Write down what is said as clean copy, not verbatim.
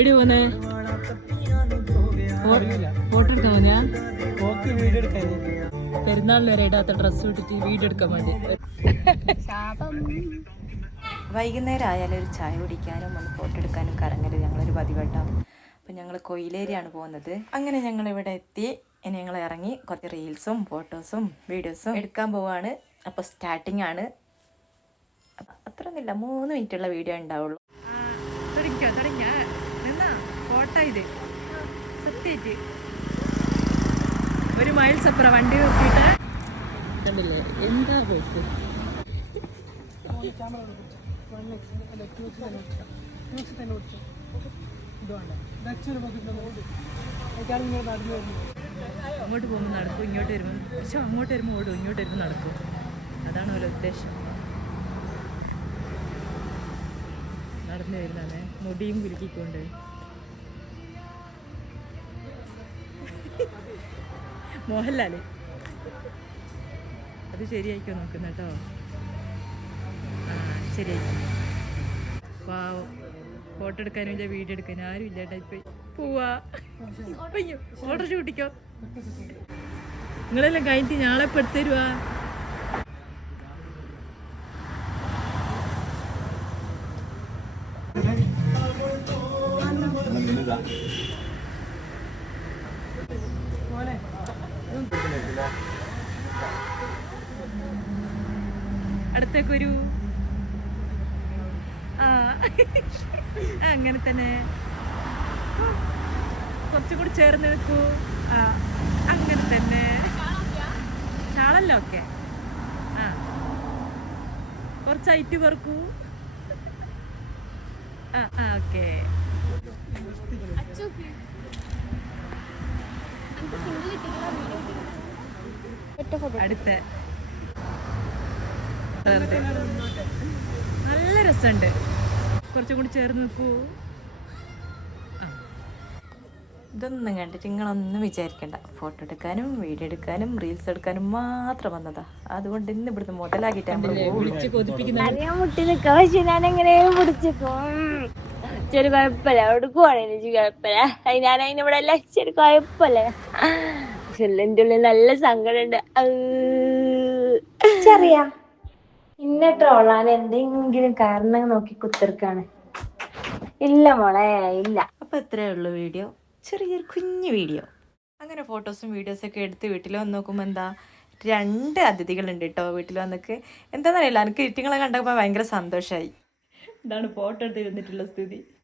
ഏടി പോന്നെ ഫോട്ടോ എടുക്കാൻ പോന്നെയാ? പെരുന്നാളിന് വരെ ഇടാത്ത ഡ്രസ്സ് ഇട്ടിട്ട് വീഡിയോ എടുക്കാൻ വേണ്ടി. വൈകുന്നേരം ആയാലും ഒരു ചായ കുടിക്കാനും ഒന്ന് ഫോട്ടോ എടുക്കാനും കറങ്ങല് ഞങ്ങളൊരു പതിവട്ടം. അപ്പം ഞങ്ങൾ കൊയിലേരിയാണ് പോകുന്നത്. അങ്ങനെ ഞങ്ങൾ ഇവിടെ എത്തി. ഇനി ഞങ്ങൾ ഇറങ്ങി കുറച്ച് റീൽസും ഫോട്ടോസും വീഡിയോസും എടുക്കാൻ പോവാണ്. അപ്പോൾ സ്റ്റാർട്ടിങ് ആണ്. അത്ര ഒന്നുമില്ല, 3 മിനിറ്റുള്ള വീഡിയോ ഉണ്ടാവുള്ളൂ. ഒരു മൈൽസ് അപ്പുറം വണ്ടി നോക്കിയിട്ട് കണ്ടില്ലേ എന്താ പോയിട്ട്. അങ്ങോട്ട് പോകുമ്പോൾ നടക്കും, ഇങ്ങോട്ട് വരുമ്പോൾ പക്ഷെ അങ്ങോട്ട് വരുമ്പോൾ ഓടും, ഇങ്ങോട്ട് വരുമ്പോൾ നടക്കും. അതാണ് ഓരോ ഉദ്ദേശം. നടന്നു വരുന്നതാണ് മുടിയും കുലുക്കിക്കൊണ്ട്. മോഹൻലാല് അത് ശരിയായിക്കോ നോക്കുന്ന കേട്ടോ. ആ ശരിയായി. പാവം ഫോട്ടോ എടുക്കാനും ഇല്ല വീഡിയോ എടുക്കാനും ആരും ഇല്ല. ടൈപ്പ് പോവാ. അയ്യോ ഓർഡർ ഷൂട്ടിക്കോ. നിങ്ങളെല്ലാം കഴിഞ്ഞിട്ട് ഞാളെ പെടുത്തരുവാ. അടുത്തേക്കൊരു ആ അങ്ങനെ തന്നെ കുറച്ചും കൂടി ചേർന്ന് വെക്കൂ. ആ അങ്ങനെ തന്നെ ചാളല്ലോ. ഓക്കെ ആ കുറച്ച് ഹൈറ്റ് കുറക്കൂ. ആ ആ ഓക്കെ. അടുത്ത നല്ല രസമുണ്ട്. കുറച്ചും കൂടി ചേർന്ന് നിൽക്കൂ. ഇതൊന്നും കണ്ടിട്ട് നിങ്ങളൊന്നും വിചാരിക്കണ്ട. ഫോട്ടോ എടുക്കാനും വീഡിയോ എടുക്കാനും റീൽസ് എടുക്കാനും മാത്രം വന്നതാ. അതുകൊണ്ട് ഇന്ന് ഇവിടുന്ന് മുതലാക്കിയിട്ട് വിളിച്ച് കൊതിപ്പിക്കുന്ന മുട്ടി നിൽക്കാം. പക്ഷെ ഞാൻ എങ്ങനെയും പിടിച്ചേക്കും. ചെറു കുഴപ്പമില്ല, എടുക്കുവാണെങ്കിൽ കുഴപ്പമില്ല. ഞാൻ അതിനിവിടെ അല്ല ചെറു കുഴപ്പമില്ല. പക്ഷെ എൻ്റെ ഉള്ളിൽ നല്ല സങ്കടമുണ്ട്. ചെറിയ ഇന്ന ട്രോളാൻ എന്തെങ്കിലും കാരണം നോക്കി കുത്തിർക്കാണ്. ഇല്ല മോളെ ഇല്ല. അപ്പോൾ ഇത്രയേ ഉള്ളൂ വീഡിയോ. ചെറിയൊരു കുഞ്ഞു വീഡിയോ. അങ്ങനെ ഫോട്ടോസും വീഡിയോസൊക്കെ എടുത്ത് വീട്ടിൽ വന്ന് നോക്കുമ്പോൾ എന്താ 2 അതിഥികളുണ്ട് കേട്ടോ വീട്ടിൽ വന്നൊക്കെ. എന്താണെന്നറിയില്ല, എനിക്ക് ഇറ്റിങ്ങളെ കണ്ടപ്പോൾ ഭയങ്കര സന്തോഷമായി. ഇതാണ് ഫോട്ടോ എടുത്ത് ഇരുന്നിട്ടുള്ള സ്ഥിതി.